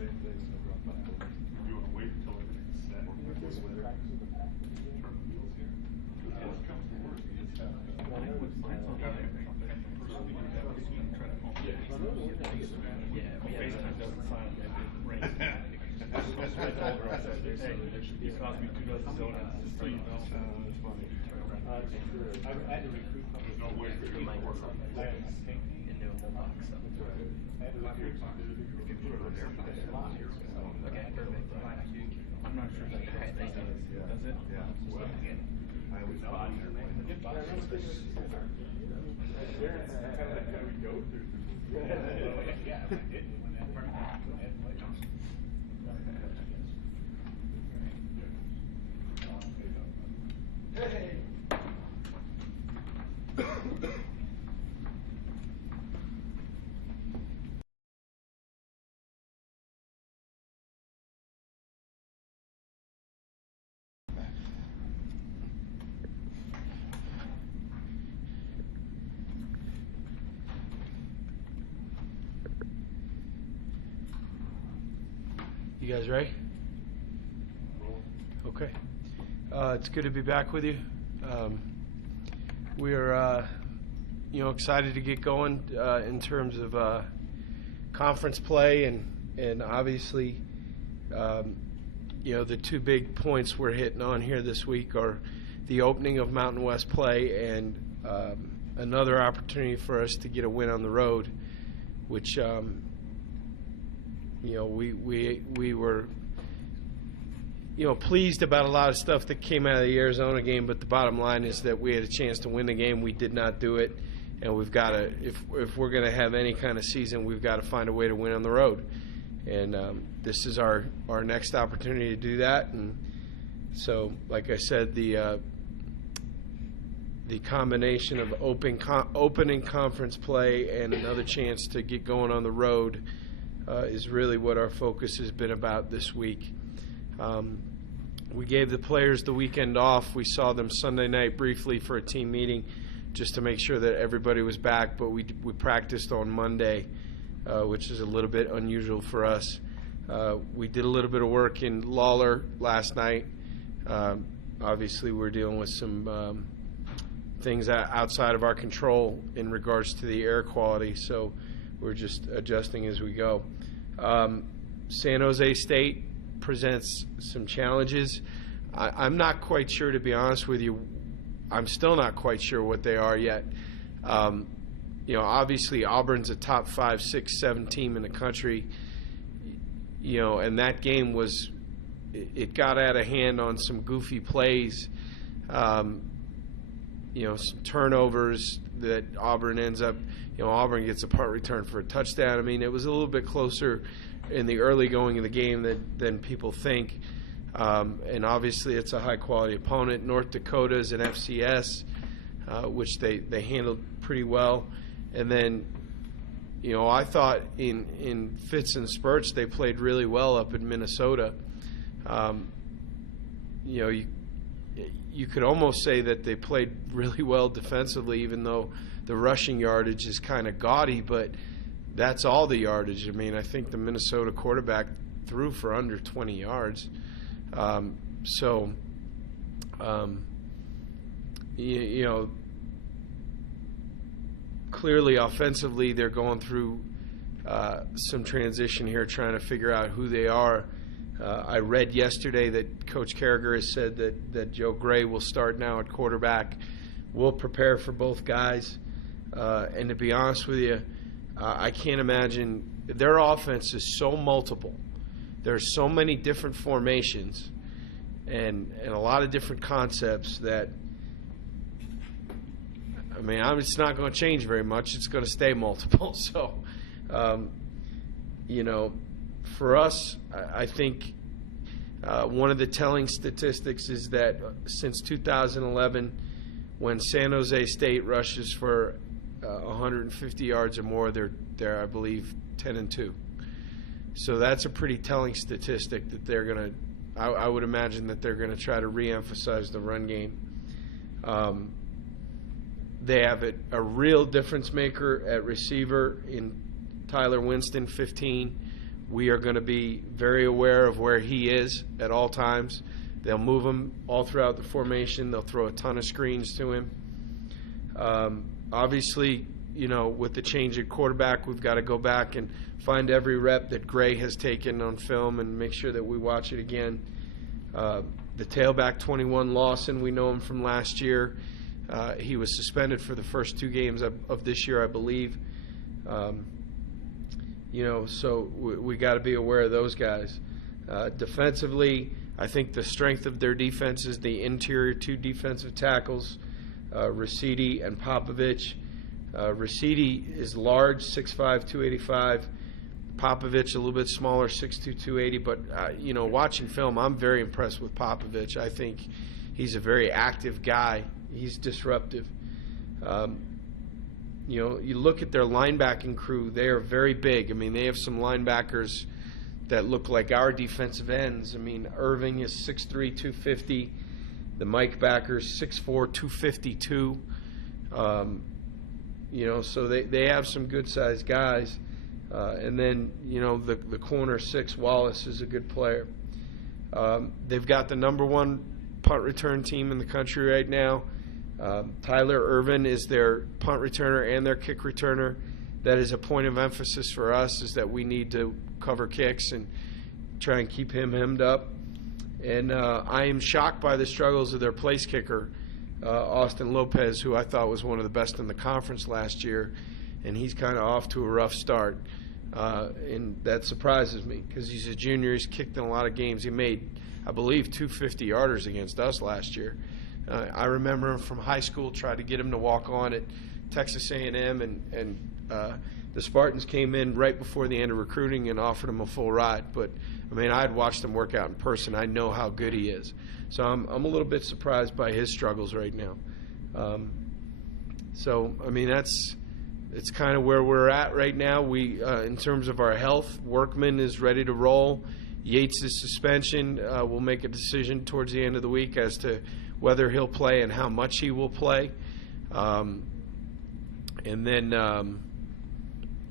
same thing. So you want to wait until everything's set? Turn the wheels here. Worst comes to worst, you just have FaceTime doesn't sign up. It cost me $2 donuts, just so you know. That's funny. I had to recruit. There's no way for you to work on that. Okay, perfect. I'm not sure that does it. Yeah. I was body. You guys ready? Okay. It's good to be back with you. We are, excited to get going in terms of conference play, and obviously, the two big points we're hitting on here this week are the opening of Mountain West play and another opportunity for us to get a win on the road, which we were pleased about a lot of stuff that came out of the Arizona game, but the bottom line is that we had a chance to win the game. We did not do it, and we've got to, if we're going to have any kind of season, we've got to find a way to win on the road, and this is our next opportunity to do that. And so, like I said, the combination of opening conference play and another chance to get going on the road is really what our focus has been about this week. We gave the players the weekend off. We saw them Sunday night briefly for a team meeting just to make sure that everybody was back, but we practiced on Monday, which is a little bit unusual for us. We did a little bit of work in Lawler last night. Obviously, we're dealing with some things outside of our control in regards to the air quality, so we're just adjusting as we go. San Jose State presents some challenges. I'm not quite sure, to be honest with you. I'm still not quite sure what they are yet. Obviously Auburn's a top 5, 6, 7 team in the country. And that game it got out of hand on some goofy plays. Some turnovers that Auburn ends up, Auburn gets a punt return for a touchdown. I mean, it was a little bit closer in the early going of the game than people think. And obviously it's a high-quality opponent. North Dakota is an FCS, which they handled pretty well. And then, I thought in fits and spurts they played really well up in Minnesota. You could almost say that they played really well defensively, even though the rushing yardage is kind of gaudy, but that's all the yardage. I mean, I think the Minnesota quarterback threw for under 20 yards. Clearly offensively they're going through some transition here, trying to figure out who they are. I read yesterday that Coach Carragher has said that Joe Gray will start now at quarterback. We'll prepare for both guys. And to be honest with you, I can't imagine. Their offense is so multiple. There's so many different formations and a lot of different concepts that, I mean, it's not going to change very much. It's going to stay multiple. So, for us, I think one of the telling statistics is that since 2011, when San Jose State rushes for 150 yards or more, they're I believe 10-2. So that's a pretty telling statistic that they're going to. I would imagine that they're going to try to re-emphasize the run game. They have a real difference maker at receiver in Tyler Winston, 15. We are going to be very aware of where he is at all times. They'll move him all throughout the formation. They'll throw a ton of screens to him. Obviously, with the change at quarterback, we've got to go back and find every rep that Gray has taken on film and make sure that we watch it again. The tailback 21, Lawson, we know him from last year. He was suspended for the first 2 games of this year, I believe. So we got to be aware of those guys. Defensively, I think the strength of their defense is the interior 2 defensive tackles, Ricidi and Popovich. Ricidi is large, 6'5", 285. Popovich a little bit smaller, 6'2", 280. But, watching film, I'm very impressed with Popovich. I think he's a very active guy. He's disruptive. You look at their linebacking crew, they are very big. I mean, they have some linebackers that look like our defensive ends. I mean, Irving is 6'3", 250. The Mike backers, 6'4", 252. So they have some good-sized guys. And then, the corner 6, Wallace, is a good player. They've got the number 1 punt return team in the country right now. Tyler Irvin is their punt returner and their kick returner. That is a point of emphasis for us, is that we need to cover kicks and try and keep him hemmed up. And I am shocked by the struggles of their place kicker, Austin Lopez, who I thought was one of the best in the conference last year, and he's kind of off to a rough start. And that surprises me because he's a junior. He's kicked in a lot of games. He made, I believe, 2 50-yarders against us last year. I remember him from high school, tried to get him to walk on at Texas A&M, and the Spartans came in right before the end of recruiting and offered him a full ride. But, I had watched him work out in person. I know how good he is. So I'm a little bit surprised by his struggles right now. It's kind of where we're at right now. We, in terms of our health, Workman is ready to roll. Yates' suspension, we'll make a decision towards the end of the week as to whether he'll play and how much he will play. And then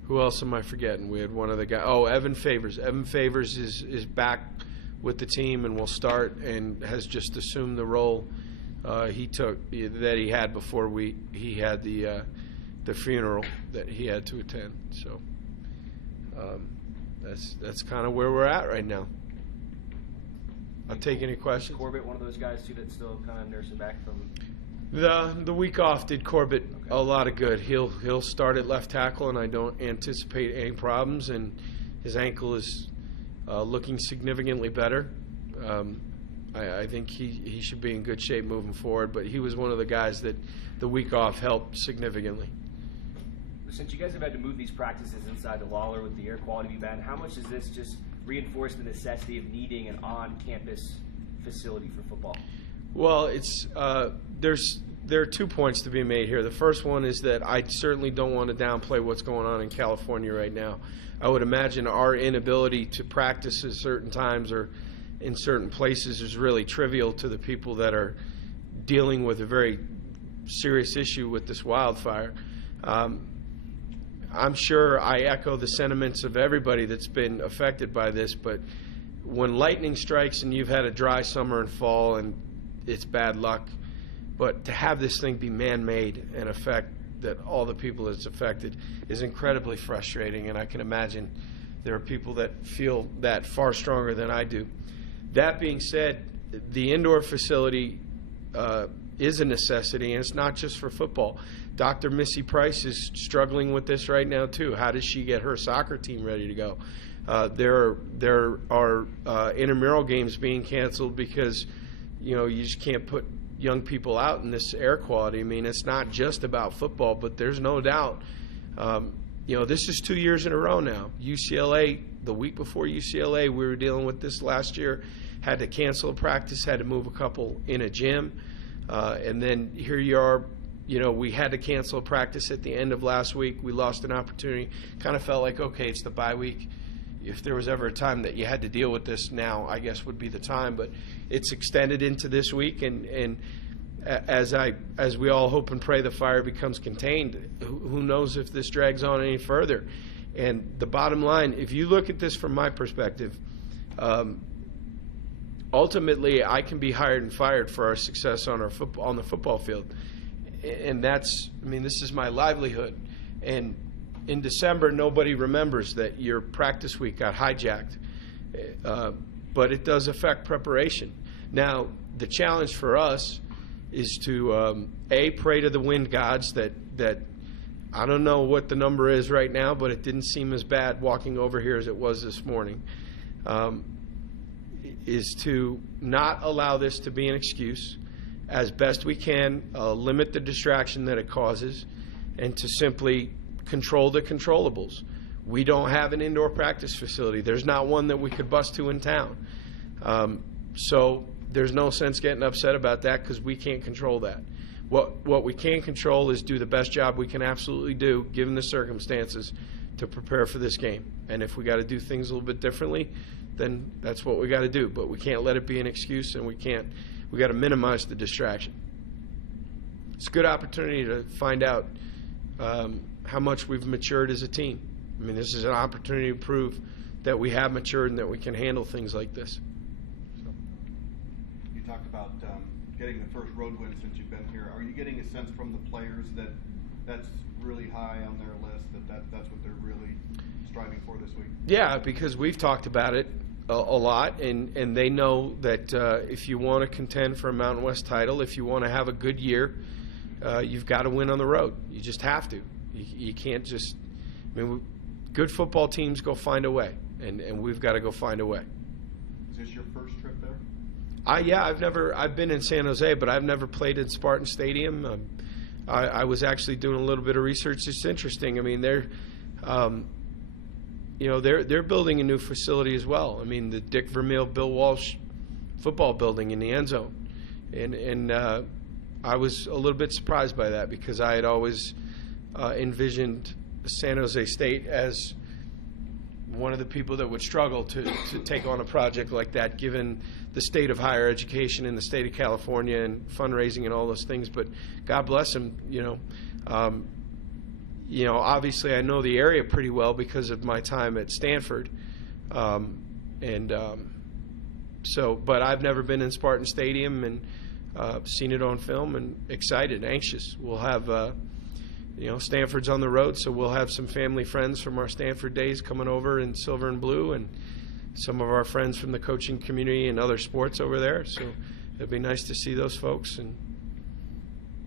who else am I forgetting? We had one other guy. Oh, Evan Favors. Evan Favors is back with the team and will start and has just assumed the role that he had before he had the funeral that he had to attend. So that's kind of where we're at right now. I'll take any questions. Corbett, one of those guys too that's still kind of nursing back from the week off did Corbett a lot of good. He'll start at left tackle, and I don't anticipate any problems. And his ankle is looking significantly better. I think he should be in good shape moving forward. But he was one of the guys that the week off helped significantly. Since you guys have had to move these practices inside the Lawler with the air quality be bad, how much does this just reinforce the necessity of needing an on-campus facility for football? Well, there are 2 points to be made here. The first one is that I certainly don't want to downplay what's going on in California right now. I would imagine our inability to practice at certain times or in certain places is really trivial to the people that are dealing with a very serious issue with this wildfire. I'm sure I echo the sentiments of everybody that's been affected by this, but when lightning strikes and you've had a dry summer and fall and it's bad luck, but to have this thing be man-made and affect that all the people it's affected is incredibly frustrating, and I can imagine there are people that feel that far stronger than I do. That being said, the indoor facility is a necessity, and it's not just for football. Dr. Missy Price is struggling with this right now too. How does she get her soccer team ready to go? There are intramural games being canceled because you just can't put young people out in this air quality. I mean, it's not just about football, but there's no doubt. This is 2 years in a row now. UCLA, the week before UCLA, we were dealing with this last year, had to cancel a practice, had to move a couple in a gym, and then here you are. We had to cancel a practice at the end of last week. We lost an opportunity. Kind of felt like, okay, it's the bye week. If there was ever a time that you had to deal with this, now I guess would be the time. But it's extended into this week, and as we all hope and pray the fire becomes contained, who knows if this drags on any further. And the bottom line, if you look at this from my perspective, ultimately I can be hired and fired for our success on the football field. And this is my livelihood. And in December, nobody remembers that your practice week got hijacked. But it does affect preparation. Now, the challenge for us is to, pray to the wind gods that I don't know what the number is right now, but it didn't seem as bad walking over here as it was this morning, is to not allow this to be an excuse, as best we can, limit the distraction that it causes, and to simply control the controllables. We don't have an indoor practice facility. There's not one that we could bus to in town. So there's no sense getting upset about that because we can't control that. What we can control is do the best job we can absolutely do, given the circumstances, to prepare for this game. And if we got to do things a little bit differently, then that's what we got to do. But we can't let it be an excuse, and we got to minimize the distraction. It's a good opportunity to find out how much we've matured as a team. I mean, this is an opportunity to prove that we have matured and that we can handle things like this. You talked about getting the first road win since you've been here. Are you getting a sense from the players that that's really high on their list, that's what they're really striving for this week? Yeah, because we've talked about it a lot, and they know that if you want to contend for a Mountain West title, if you want to have a good year, you've got to win on the road. You just have to. You can't just – good football teams go find a way, and we've got to go find a way. Is this your first trip there? I've been in San Jose, but I've never played in Spartan Stadium. I was actually doing a little bit of research. It's interesting. I mean, they're building a new facility as well. I mean, the Dick Vermeil, Bill Walsh football building in the end zone, and I was a little bit surprised by that because I had always envisioned San Jose State as one of the people that would struggle to take on a project like that, given the state of higher education in the state of California and fundraising and all those things. But God bless them. Obviously I know the area pretty well because of my time at Stanford, but I've never been in Spartan Stadium and seen it on film, and excited, anxious. We'll have Stanford's on the road, so we'll have some family friends from our Stanford days coming over in silver and blue, and some of our friends from the coaching community and other sports over there. So it'd be nice to see those folks. And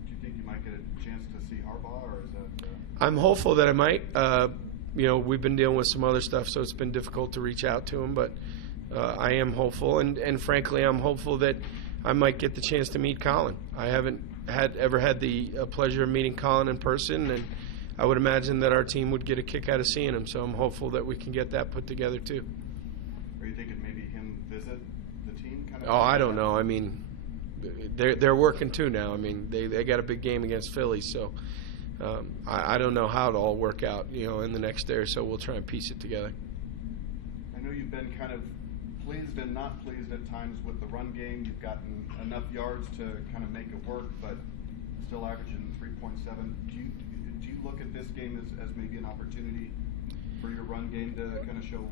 do you think you might get a chance to see Harbaugh, or is that? I'm hopeful that I might. We've been dealing with some other stuff, so it's been difficult to reach out to him. But I am hopeful, and frankly, I'm hopeful that I might get the chance to meet Colin. I haven't ever had the pleasure of meeting Colin in person, and I would imagine that our team would get a kick out of seeing him. So I'm hopeful that we can get that put together too. Are you thinking maybe him visit the team? I don't know. I mean, they're working too now. I mean, they got a big game against Philly, so I don't know how it'll all work out. In the next day or so, we'll try and piece it together. I know you've been kind of pleased and not pleased at times with the run game. You've gotten enough yards to kind of make it work, but still averaging 3.7. Do you look at this game as maybe an opportunity for your run game to kind of show?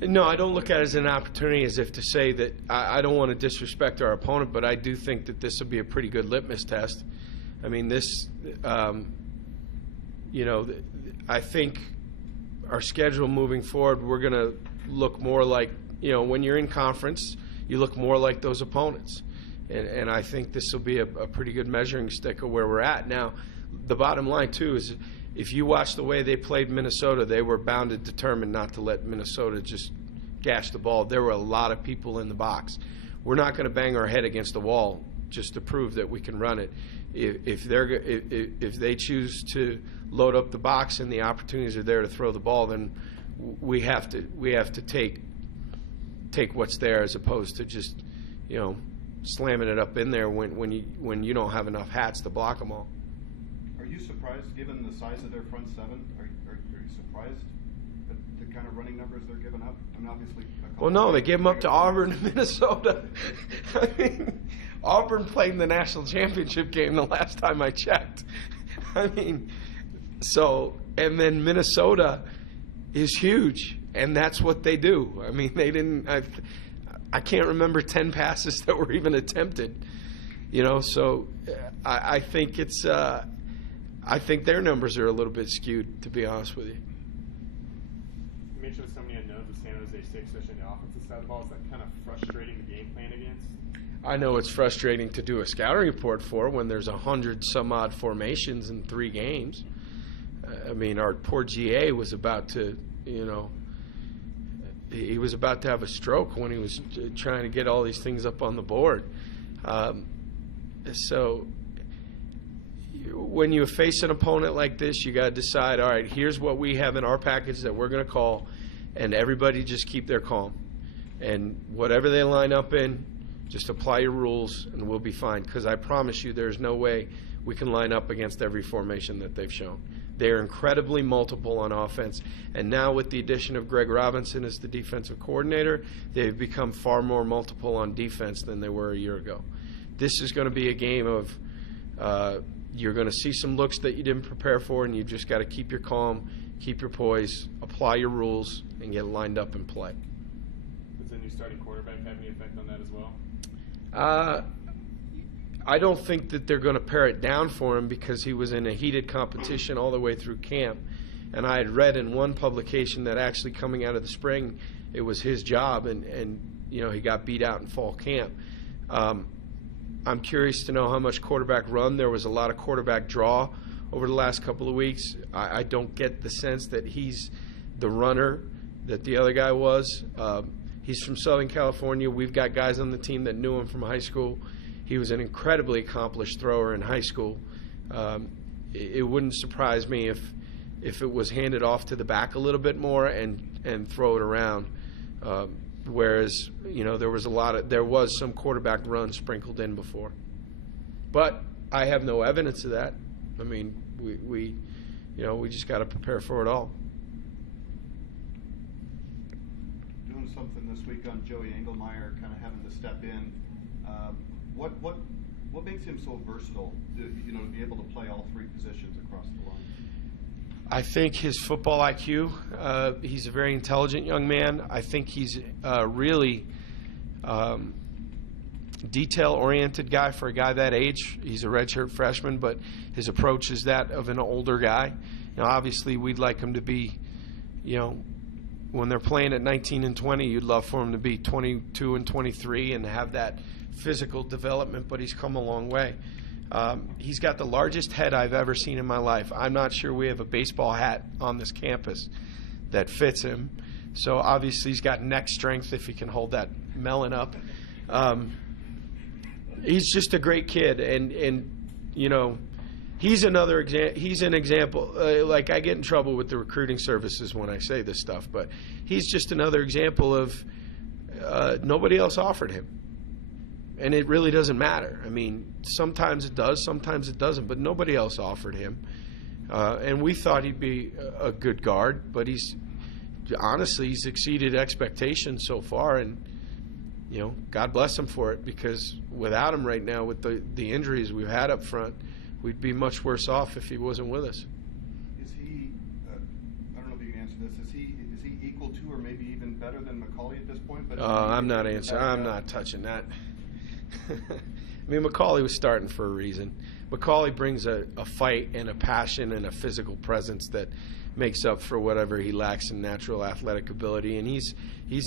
No, I don't look at it as an opportunity, as if to say that I don't want to disrespect our opponent, but I do think that this will be a pretty good litmus test. I mean, I think our schedule moving forward, we're going to look more like, when you're in conference, you look more like those opponents. And I think this will be a pretty good measuring stick of where we're at. Now, the bottom line, too, is if you watch the way they played Minnesota, they were bound and determined not to let Minnesota just gash the ball. There were a lot of people in the box. We're not going to bang our head against the wall just to prove that we can run it. If they choose to load up the box and the opportunities are there to throw the ball, then we have to take what's there, as opposed to just slamming it up in there when you don't have enough hats to block them all. Are you surprised, given the size of their front seven? Are you surprised at the kind of running numbers they're giving up? I mean, obviously. Well, no, they gave them up to Auburn and Minnesota. I mean, Auburn played in the national championship game the last time I checked. I mean, and then Minnesota, is huge, and that's what they do. I mean, they didn't. I can't remember 10 passes that were even attempted. So I think it's. I think their numbers are a little bit skewed, to be honest with you. You mentioned so many unknowns with San Jose State, especially on the offensive side of the ball. Is that kind of frustrating the game plan against? I know it's frustrating to do a scouting report for when there's 100 some odd formations in 3 games. I mean, our poor GA was about to, he was about to have a stroke when he was trying to get all these things up on the board. So when you face an opponent like this, you got to decide, all right, here's what we have in our package that we're going to call, and everybody just keep their calm. And whatever they line up in, just apply your rules, and we'll be fine. Because I promise you there's no way we can line up against every formation that they've shown. They're incredibly multiple on offense. And now with the addition of Greg Robinson as the defensive coordinator, they've become far more multiple on defense than they were a year ago. This is going to be a game of you're going to see some looks that you didn't prepare for, and you've just got to keep your calm, keep your poise, apply your rules, and get lined up and play. Does the new starting quarterback have any effect on that as well? I don't think that they're going to pare it down for him because he was in a heated competition all the way through camp. And I had read in one publication that actually coming out of the spring, it was his job, and he got beat out in fall camp. I'm curious to know how much quarterback run. There was a lot of quarterback draw over the last couple of weeks. I don't get the sense that he's the runner that the other guy was. He's from Southern California. We've got guys on the team that knew him from high school. He was an incredibly accomplished thrower in high school. It wouldn't surprise me if it was handed off to the back a little bit more and throw it around. Whereas, there was some quarterback run sprinkled in before. But I have no evidence of that. I mean, we just got to prepare for it all. Doing something this week on Joey Engelmeyer, kind of having to step in. What makes him so versatile? To be able to play all 3 positions across the line. I think his football IQ. He's a very intelligent young man. I think he's a really detail-oriented guy for a guy that age. He's a redshirt freshman, but his approach is that of an older guy. Obviously, we'd like him to be, when they're playing at 19 and 20, you'd love for him to be 22 and 23 and have that physical development, but he's come a long way. He's got the largest head I've ever seen in my life. I'm not sure we have a baseball hat on this campus that fits him. So obviously he's got neck strength if he can hold that melon up. He's just a great kid, and he's another he's an example. Like, I get in trouble with the recruiting services when I say this stuff, but he's just another example of nobody else offered him. And it really doesn't matter. I mean, sometimes it does, sometimes it doesn't, but nobody else offered him. And we thought he'd be a good guard, but he's exceeded expectations so far, and God bless him for it, because without him right now, with the injuries we've had up front, we'd be much worse off if he wasn't with us. Is he? I don't know if you can answer this. Is he equal to, or maybe even better than McCauley at this point? But I'm not answering. I'm not touching that. I mean, McCauley was starting for a reason. McCauley brings a fight and a passion and a physical presence that makes up for whatever he lacks in natural athletic ability. And he's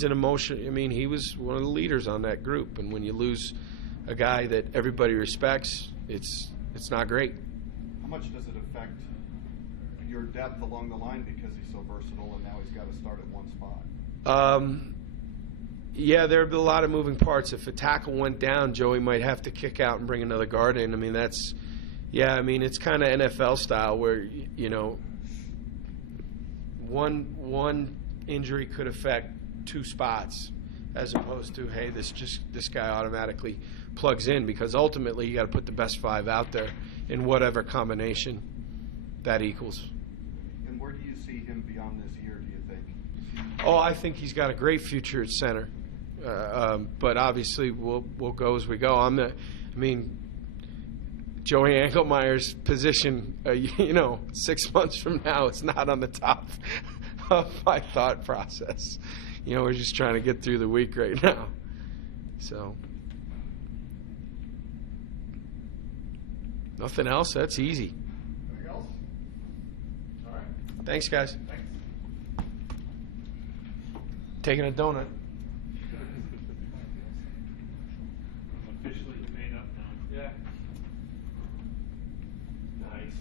an emotion. I mean, he was one of the leaders on that group. And when you lose a guy that everybody respects, it's not great. How much does it affect your depth along the line because he's so versatile and now he's got to start at one spot? Yeah, there are a lot of moving parts. If a tackle went down, Joey might have to kick out and bring another guard in. I mean, it's kind of NFL style where, one injury could affect 2 spots, as opposed to, hey, this guy automatically plugs in, because ultimately you got to put the best 5 out there in whatever combination that equals. And where do you see him beyond this year, do you think? Oh, I think he's got a great future at center. But obviously we'll go as we go. Joey Engelmeyer's position, 6 months from now, it's not on the top of my thought process. You know, we're just trying to get through the week right now. So, nothing else. That's easy. Anything else? All right. Thanks, guys. Thanks. Taking a donut. Officially made up now. Yeah. Nice.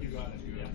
You got it. Yeah.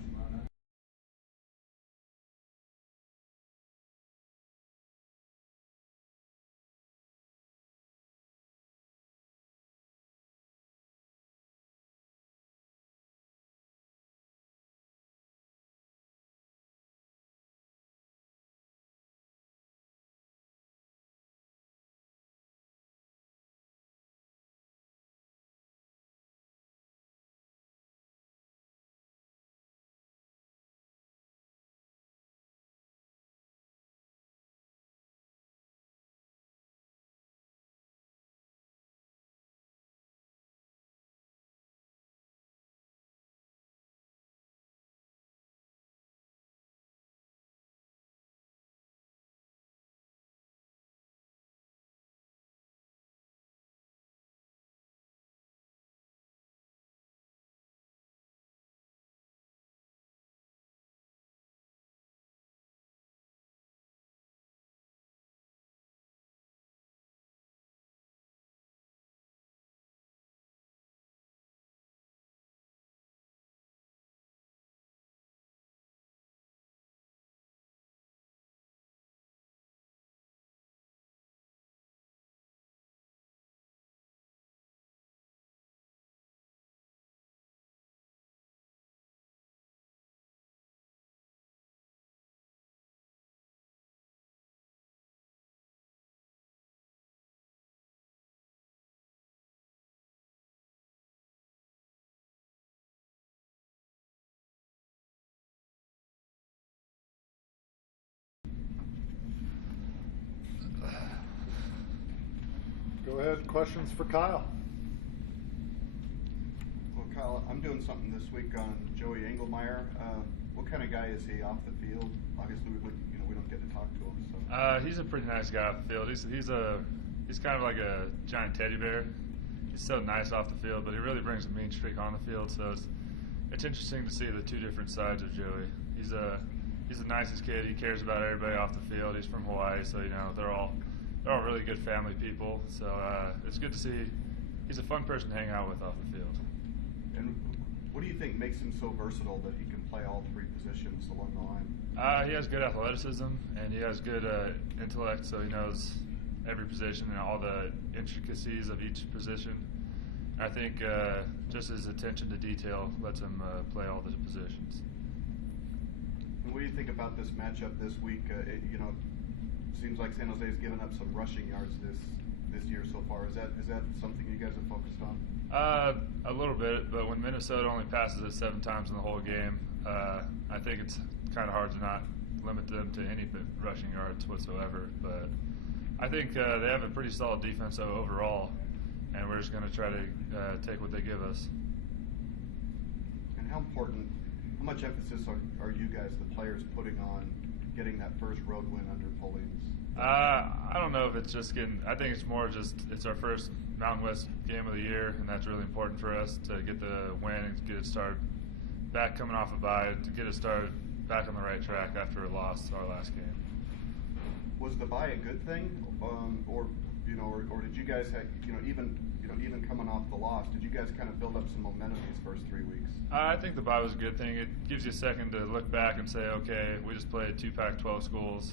Go ahead. Questions for Kyle? Well, Kyle, I'm doing something this week on Joey Engelmeyer. What kind of guy is he off the field? Obviously, we don't get to talk to him. So. He's a pretty nice guy off the field. He's kind of like a giant teddy bear. He's so nice off the field, but he really brings a mean streak on the field. So it's interesting to see the two different sides of Joey. He's the nicest kid. He cares about everybody off the field. He's from Hawaii, so they're all really good family people. So it's good to see. He's a fun person to hang out with off the field. And what do you think makes him so versatile that he can play all three positions along the line? He has good athleticism and he has good intellect, so he knows every position and all the intricacies of each position. I think just his attention to detail lets him play all the positions. And what do you think about this matchup this week? It seems like San Jose's given up some rushing yards this year so far. Is that something you guys have focused on? A little bit, but when Minnesota only passes it 7 times in the whole game, I think it's kind of hard to not limit them to any rushing yards whatsoever. But I think they have a pretty solid defense overall, and we're just going to try to take what they give us. And how much emphasis are you guys, the players, putting on getting that first road win under Polian's? I don't know if it's just I think it's more just it's our first Mountain West game of the year, and that's really important for us to get the win and get it started back coming off a bye, to get it started back on the right track after a loss our last game. Was the bye a good thing, or or did you guys have, even coming off the loss, did you guys kind of build up some momentum these first 3 weeks? I think the bye was a good thing. It gives you a second to look back and say, okay, we just played 2 Pac-12 schools.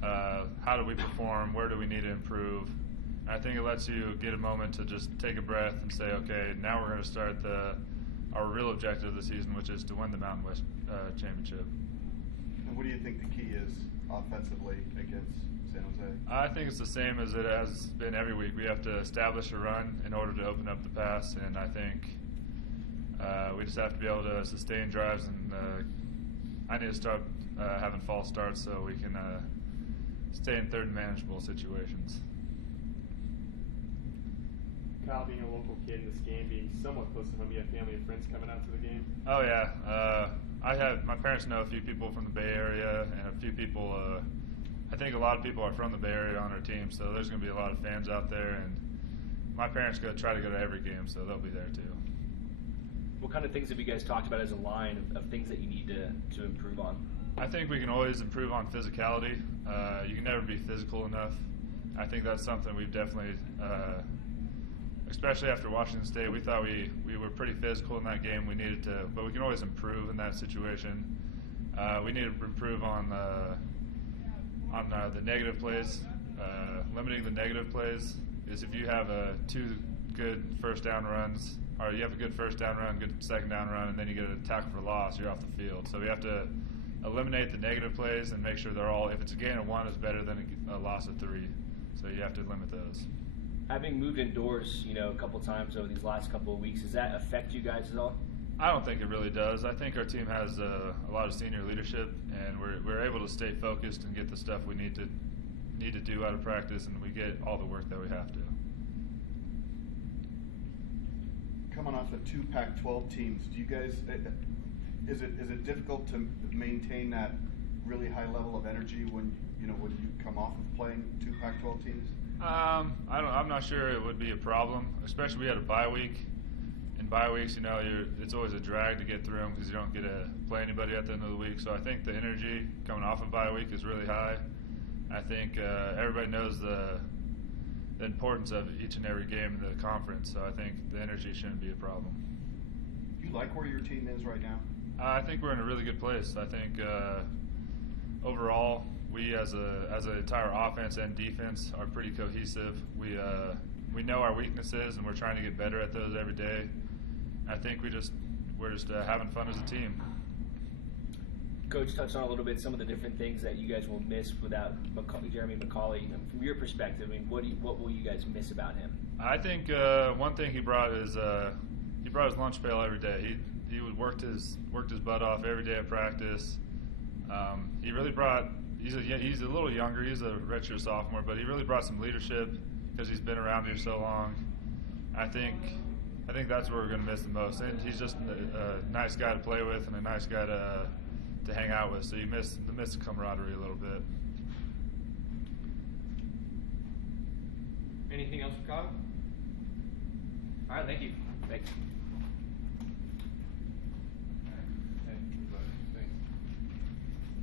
How do we perform? Where do we need to improve? And I think it lets you get a moment to just take a breath and say, okay, now we're going to start our real objective of the season, which is to win the Mountain West Championship. And what do you think the key is offensively against San Jose? I think it's the same as it has been every week. We have to establish a run in order to open up the pass, and I think we just have to be able to sustain drives, and I need to start having false starts so we can stay in third and manageable situations. Kyle, being a local kid in this game, being somewhat close to home, you have family and friends coming out to the game? Oh yeah, my parents know a few people from the Bay Area, and a few people. I think a lot of people are from the Bay Area on our team, so there's going to be a lot of fans out there, and my parents try to go to every game, so they'll be there too. What kind of things have you guys talked about as a line of things that you need to improve on? I think we can always improve on physicality. You can never be physical enough. I think that's something we've definitely, especially after Washington State, we thought we were pretty physical in that game. We needed to, but we can always improve in that situation. We need to improve on the negative plays. Limiting the negative plays is if you have 2 good first down runs, or you have a good first down run, good second down run, and then you get a tackle for loss, you're off the field. So we have to eliminate the negative plays and make sure they're all, if it's a gain of 1, it's better than a loss of 3. So you have to limit those. Having moved indoors, a couple times over these last couple of weeks, does that affect you guys at all? I don't think it really does. I think our team has a lot of senior leadership, and we're able to stay focused and get the stuff we need to do out of practice, and we get all the work that we have to. Coming off of 2 Pac-12 teams, do you guys? Is it difficult to maintain that really high level of energy when you come off of playing 2 Pac-12 teams? I'm not sure it would be a problem, especially we had a bye week. In bye weeks, it's always a drag to get through them because you don't get to play anybody at the end of the week. So I think the energy coming off of bye week is really high. I think everybody knows the importance of each and every game in the conference. So I think the energy shouldn't be a problem. Do you like where your team is right now? I think we're in a really good place. I think overall, we as an entire offense and defense are pretty cohesive. We know our weaknesses, and we're trying to get better at those every day. I think we're just having fun as a team. Coach touched on a little bit some of the different things that you guys will miss without Jeremy McCauley. From your perspective, what will you guys miss about him? I think one thing he brought is he brought his lunch pail every day. He would worked his butt off every day at practice. He really brought. He's a little younger. He's a redshirt sophomore, but he really brought some leadership because he's been around here so long. I think that's what we're going to miss the most. And he's just a nice guy to play with and a nice guy to hang out with. So you miss the camaraderie a little bit. Anything else for Kyle? All right, thank you. Thanks.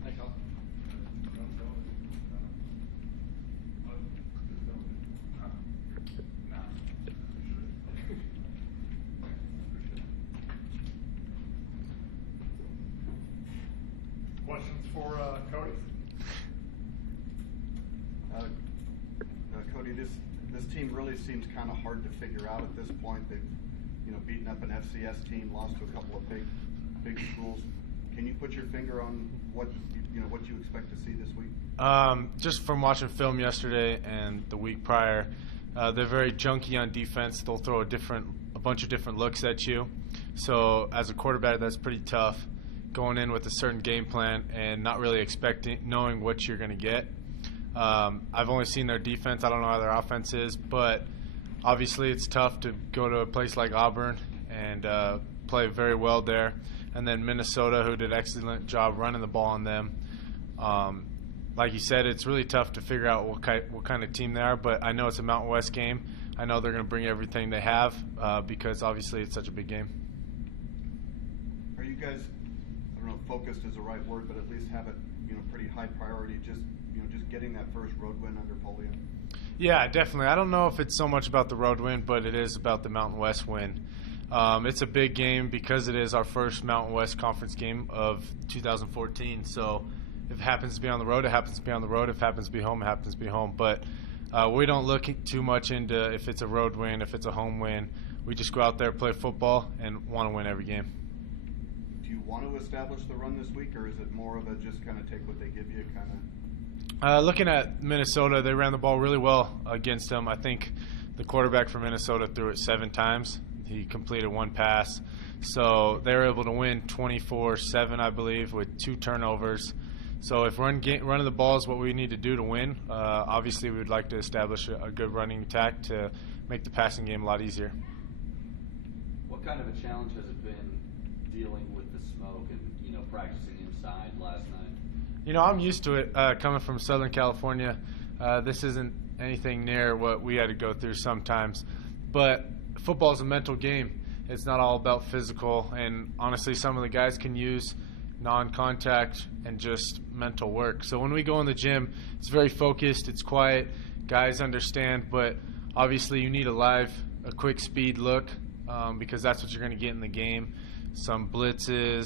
Thanks, Kyle. Questions for Cody? Cody, this team really seems kind of hard to figure out at this point. They've beaten up an FCS team, lost to a couple of big schools. Can you put your finger on what you expect to see this week? Just from watching film yesterday and the week prior, they're very junky on defense. They'll throw a bunch of different looks at you. So as a quarterback, that's pretty tough, going in with a certain game plan and not really knowing what you're going to get. I've only seen their defense. I don't know how their offense is, but obviously it's tough to go to a place like Auburn and play very well there. And then Minnesota, who did an excellent job running the ball on them. Like you said, it's really tough to figure out what kind of team they are, but I know it's a Mountain West game. I know they're going to bring everything they have because obviously it's such a big game. Are you guys, I don't know if focused is the right word, but at least have it pretty high priority, just getting that first road win under Polian? Yeah, definitely. I don't know if it's so much about the road win, but it is about the Mountain West win. It's a big game because it is our first Mountain West Conference game of 2014. So if it happens to be on the road, it happens to be on the road. If it happens to be home, it happens to be home. But we don't look too much into if it's a road win, if it's a home win. We just go out there, play football, and want to win every game. Do you want to establish the run this week, or is it more of a just kind of take what they give you kind of? Looking at Minnesota, they ran the ball really well against them. I think the quarterback for Minnesota threw it 7 times. He completed 1 pass. So they were able to win 24-7, I believe, with 2 turnovers. So if running the ball is what we need to do to win, obviously we would like to establish a good running attack to make the passing game a lot easier. What kind of a challenge has it been dealing with the smoke and, practicing inside last night? I'm used to it coming from Southern California. This isn't anything near what we had to go through sometimes. But football is a mental game. It's not all about physical. And honestly, some of the guys can use non-contact and just mental work. So when we go in the gym, it's very focused. It's quiet. Guys understand. But obviously you need a quick speed look because that's what you're going to get in the game. Some blitzes,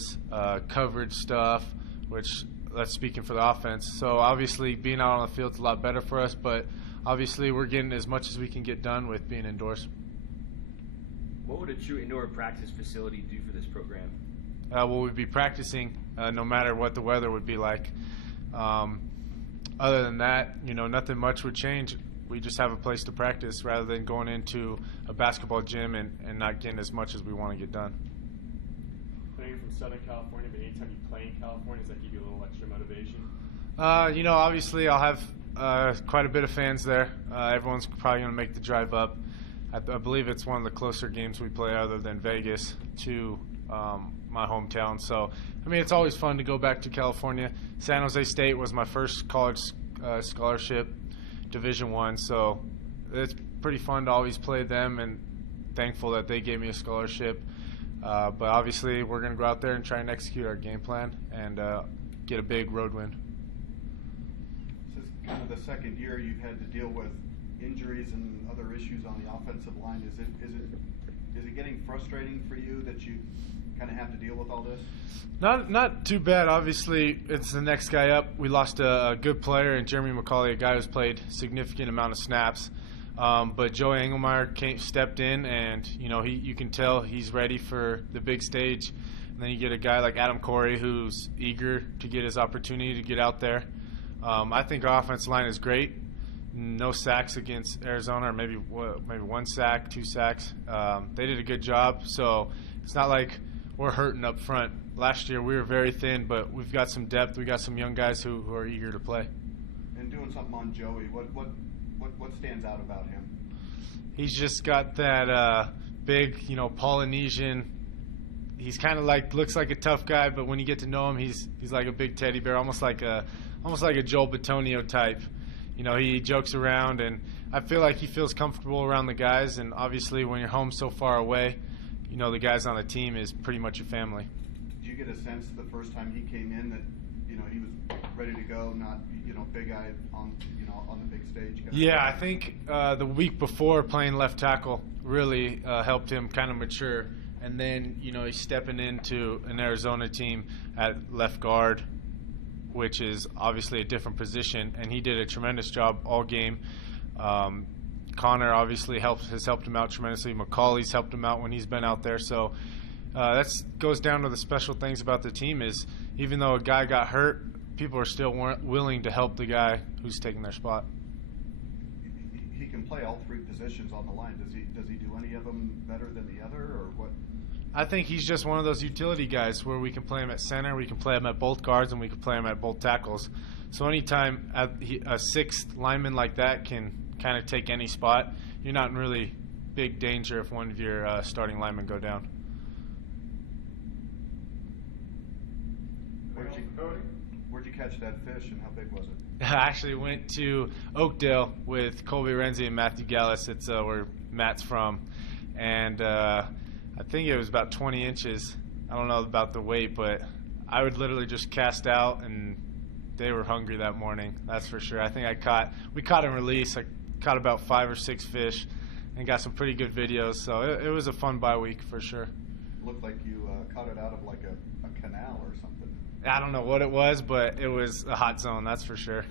coverage stuff, which that's speaking for the offense. So obviously being out on the field is a lot better for us, but obviously we're getting as much as we can get done with being indoors. What would a true indoor practice facility do for this program? Well, we'd be practicing no matter what the weather would be like. Other than that, nothing much would change. We just have a place to practice rather than going into a basketball gym and not getting as much as we want to get done. I know you're from Southern California, but anytime you play in California, does that give you a little extra motivation? Obviously I'll have quite a bit of fans there. Everyone's probably going to make the drive up. I believe it's one of the closer games we play other than Vegas to my hometown. So, it's always fun to go back to California. San Jose State was my first college scholarship, Division I. So it's pretty fun to always play them and thankful that they gave me a scholarship. But obviously we're going to go out there and try and execute our game plan and get a big road win. This is kind of the second year you've had to deal with injuries and other issues on the offensive line. Is it getting frustrating for you that you kind of have to deal with all this? Not too bad. Obviously, it's the next guy up. We lost a good player in Jeremy McCauley, a guy who's played significant amount of snaps. But Joey Engelmeyer stepped in, and you can tell he's ready for the big stage. And then you get a guy like Adam Corey who's eager to get his opportunity to get out there. I think our offensive line is great. No sacks against Arizona, or maybe 1 sack, 2 sacks. They did a good job, so it's not like we're hurting up front. Last year we were very thin, but we've got some depth. We got some young guys who are eager to play. And doing something on Joey, what stands out about him? He's just got that big, Polynesian. He's kind of looks like a tough guy, but when you get to know him, he's like a big teddy bear, almost like a Joel Bitonio type. He jokes around, and I feel like he feels comfortable around the guys. And obviously, when you're home so far away, the guys on the team is pretty much your family. Did you get a sense the first time he came in that he was ready to go, not big eye on on the big stage? Yeah, I think the week before playing left tackle really helped him kind of mature, and then he's stepping into an Arizona team at left guard, which is obviously a different position, and he did a tremendous job all game. Connor obviously has helped him out tremendously. McCauley's helped him out when he's been out there. So that goes down to the special things about the team is even though a guy got hurt, people are still willing to help the guy who's taking their spot. He can play all 3 positions on the line. Does he do any of them better than the other, or what? I think he's just one of those utility guys where we can play him at center, we can play him at both guards, and we can play him at both tackles. So anytime a 6th lineman like that can kind of take any spot, you're not in really big danger if one of your starting linemen go down. Where'd you catch that fish, and how big was it? I actually went to Oakdale with Colby Renzi and Matthew Gallus. It's where Matt's from. And I think it was about 20 inches. I don't know about the weight, but I would literally just cast out, and they were hungry that morning. That's for sure. I think we caught and release like caught about 5 or 6 fish and got some pretty good videos. So it was a fun bye week for sure. Looked like you caught it out of like a canal or something. I don't know what it was, but it was a hot zone, that's for sure.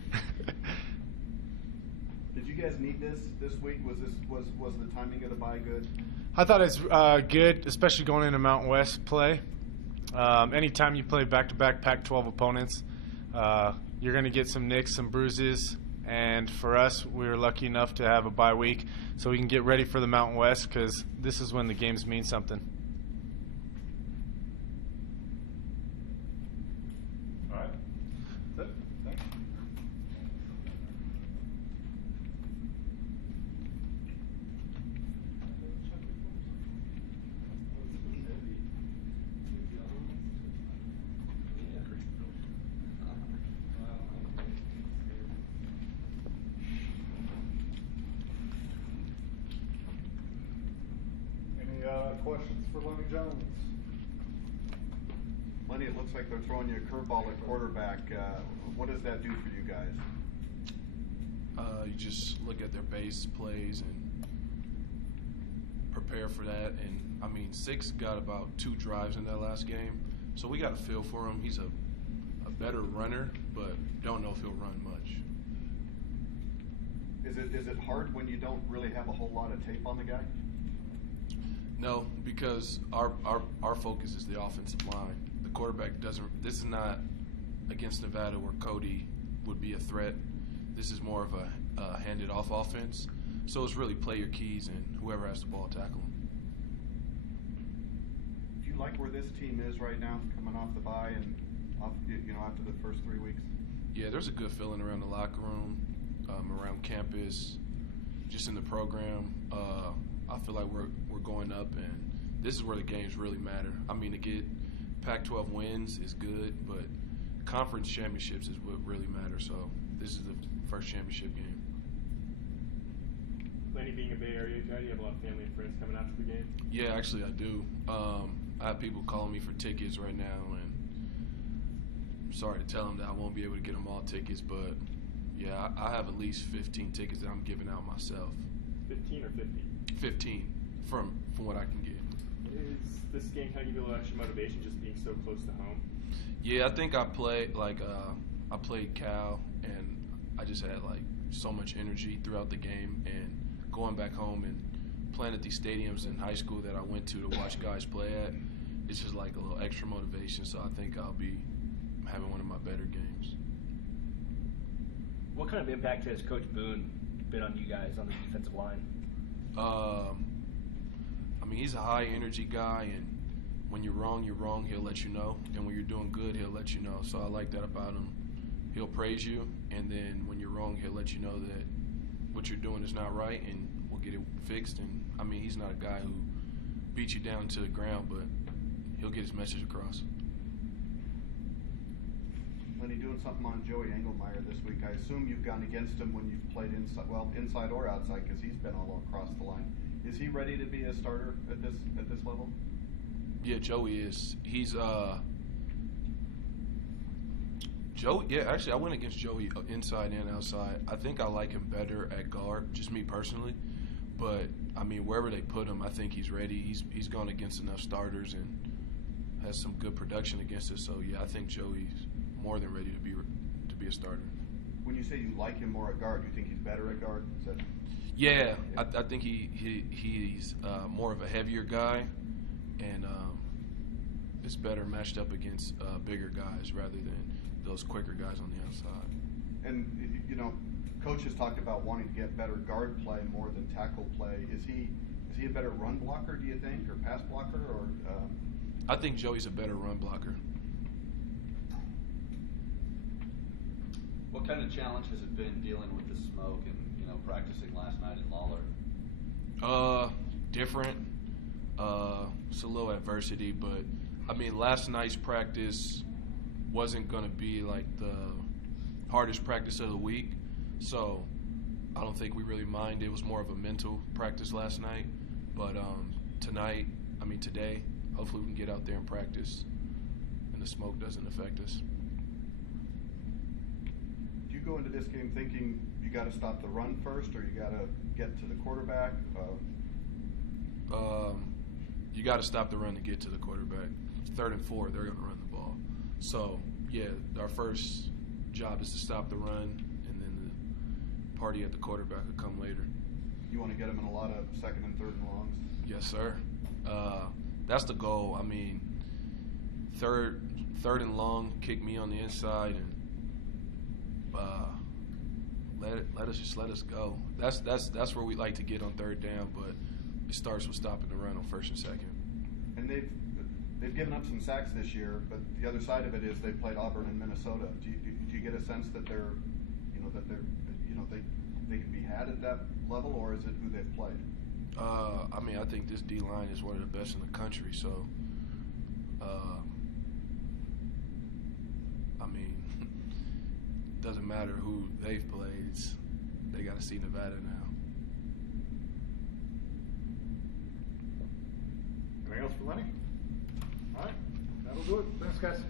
Did you guys need this week? Was the timing of the bye good? I thought it's good, especially going into Mountain West play. Anytime you play back-to-back Pac-12 opponents, you're going to get some nicks, some bruises, and for us, we were lucky enough to have a bye week so we can get ready for the Mountain West because this is when the games mean something. All right. That's it. Thanks. Any questions for Lenny Jones? Lenny, it looks like they're throwing you a curveball at quarterback. What does that do for you guys? You just look at their base plays and prepare for that. And I mean, Six got about 2 drives in that last game, so we got a feel for him. He's a better runner, but don't know if he'll run much. Is it hard when you don't really have a whole lot of tape on the guy? No, because our focus is the offensive line. The quarterback doesn't. This is not against Nevada where Cody would be a threat. This is more of a handed off offense. So it's really play your keys and whoever has the ball tackle them. Do you like where this team is right now, coming off the bye and after the first 3 weeks? Yeah, there's a good feeling around the locker room, around campus, just in the program. I feel like we're going up, and this is where the games really matter. I mean, to get Pac-12 wins is good, but conference championships is what really matters. So this is the first championship game. Lenny, being a Bay Area guy, do you have a lot of family and friends coming out to the game? Yeah, actually I do. I have people calling me for tickets right now, and I'm sorry to tell them that I won't be able to get them all tickets, but yeah, I have at least 15 tickets that I'm giving out myself. 15 or 50? 15 from what I can get. Is this game kind of give you a little extra motivation just being so close to home? Yeah, I think I played Cal, and I just had like so much energy throughout the game, and going back home and playing at these stadiums in high school that I went to watch guys play at, it's just like a little extra motivation. So I think I'll be having one of my better games. What kind of impact has Coach Boone been on you guys on the defensive line? I mean, he's a high energy guy, and when you're wrong, he'll let you know. And when you're doing good, he'll let you know. So I like that about him. He'll praise you, and then when you're wrong, he'll let you know that what you're doing is not right, and we'll get it fixed. And I mean, he's not a guy who beats you down to the ground, but he'll get his message across. Lenny, doing something on Joey Engelmeyer this week. I assume you've gone against him when you've played inside or outside, because he's been all across the line. Is he ready to be a starter at this level? Yeah, Joey is. He's Joey. Yeah, actually, I went against Joey inside and outside. I think I like him better at guard, just me personally. But I mean, wherever they put him, I think he's ready. He's gone against enough starters and has some good production against us. So yeah, I think Joey's more than ready to be a starter. When you say you like him more at guard, do you think he's better at guard? Is that... Yeah, I think he's more of a heavier guy, and is better matched up against bigger guys rather than those quicker guys on the outside. And Coach has talked about wanting to get better guard play more than tackle play. Is he a better run blocker, do you think, or pass blocker, or? I think Joey's a better run blocker. What kind of challenge has it been dealing with the smoke and practicing last night in Lawler? Different. It's a little adversity, but I mean, last night's practice wasn't going to be like the hardest practice of the week, so I don't think we really mind. It was more of a mental practice last night, but today, hopefully we can get out there and practice and the smoke doesn't affect us. Do you go into this game thinking you got to stop the run first, or you got to get to the quarterback? You got to stop the run to get to the quarterback. 3rd and 4, they're going to run the ball. So, yeah, our first job is to stop the run, and then the party at the quarterback will come later. You want to get them in a lot of 2nd and 3rd and longs? Yes, sir. That's the goal. I mean, third and long, kick me on the inside, and let us go. That's where we like to get on 3rd down, but it starts with stopping the run on 1st and 2nd. And they've given up some sacks this year, but the other side of it is they've played Auburn and Minnesota. Do you get a sense that they can be had at that level, or is it who they've played? I mean, I think this D-line is one of the best in the country, so I mean, doesn't matter who they've played. They got to see Nevada now. Anything else for Lenny? All right, that'll do it. Thanks, guys.